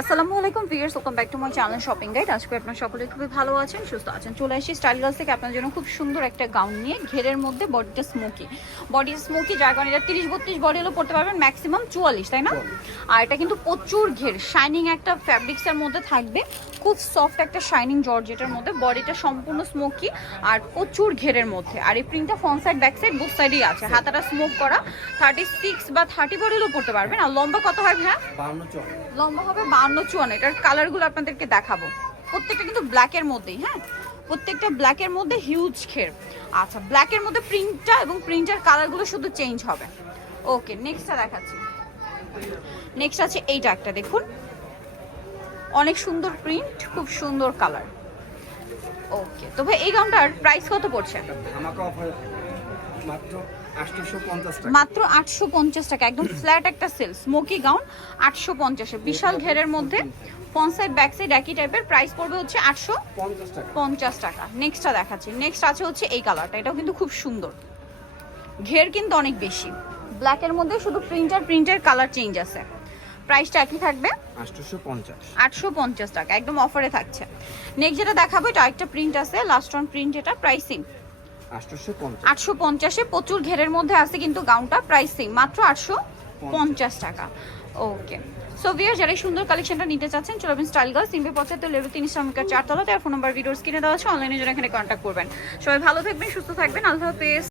আসসালামু আলাইকুম viewers, welcome back to my channel shopping guide. আজকে আপনারা সকলে খুবই ভালো আছেন, সুস্থ আছেন। চলে আসি স্টাইল গার্লস থেকে আপনার জন্য খুব সুন্দর একটা গাউন নিয়ে, ঘেরের মধ্যে বডিটা স্মোকি, যার কারণে এটা 30-32 বডি হলেও পড়তে পারবেন, ম্যাক্সিমাম 44, তাই না? আর এটা কিন্তু প্রচুর ঘের, শাইনিং একটা ফ্যাব্রিক্সের মধ্যে থাকবে, খুব সফট একটা শাইনিং জর্জেটের মধ্যে, বডিটা সম্পূর্ণ স্মোকি আর প্রচুর ঘেরের মধ্যে। আর এই প্রিন্টটা front side back side booth সাইডেই আছে, হাতাটা স্মোক করা, 36 বা 30 বডি হলেও পড়তে পারবেন। আর লম্বা কত হয় ভাইয়া? 52-54 লম্বা হবে 52-54। এটার কালারগুলো আপনাদেরকে দেখাবো, প্রত্যেকটা কিন্তু ব্ল্যাকের মধ্যেই। হ্যাঁ, প্রত্যেকটা ব্ল্যাকের মধ্যে হিউজ ঘের। আচ্ছা, ব্ল্যাকের মধ্যে প্রিন্টটা এবং প্রিন্টের কালারগুলো শুধু চেঞ্জ হবে। ওকে, নেক্সটটা দেখাচ্ছি। নেক্সট আছে এইটা একটা, দেখুন অনেক সুন্দর প্রিন্ট, খুব সুন্দর কালার। ওকে, তো ভাই এই গাউনটার প্রাইস কত পড়ছে? ধামাকা অফার মাত্র 850 টাকা। মাত্র 850 টাকা, একদম ফ্ল্যাট একটা সেল, স্মোকি গাউন 850-এ, বিশাল ঘেরের মধ্যে, ফ্রন্ট সাইড ব্যাক সাইড একই টাইপের। প্রাইস পড়বে হচ্ছে 850 টাকা। নেক্সটটা দেখাচ্ছি। নেক্সট আছে হচ্ছে এই কালারটা, এটাও কিন্তু খুব সুন্দর, ঘের কিন্তু অনেক বেশি, ব্ল্যাকের মধ্যে শুধু প্রিন্টের কালার চেঞ্জ আছে। প্রাইসটা একই থাকবে 850 টাকা, একদম অফারে থাকছে। নেক্সট যেটা দেখাবো, এটা আরেকটা প্রিন্ট আছে, লাস্ট অন প্রিন্ট, এটা প্রাইসিং 850-এ, প্রচুর ঘেরের মধ্যে আছে কিন্তু গাউনটা, প্রাইসিং মাত্র 850 টাকা। ওকে, সো ভিউয়ার যারা এই সুন্দর কালেকশনটা নিতে চাচ্ছেন, চলে যাবেন স্টাইল গার্লস, সিম্পল 75 লেভেল 3 শ্রমিকের 4 তলাতে। আর ফোন নাম্বার ভিডিওর স্ক্রিনে দেওয়া আছে, অনলাইনে যারা এখানে কন্ট্যাক্ট করবেন। সবাই ভালো থাকবেন, সুস্থ থাকবেন, আল্লাহ হাফেজ।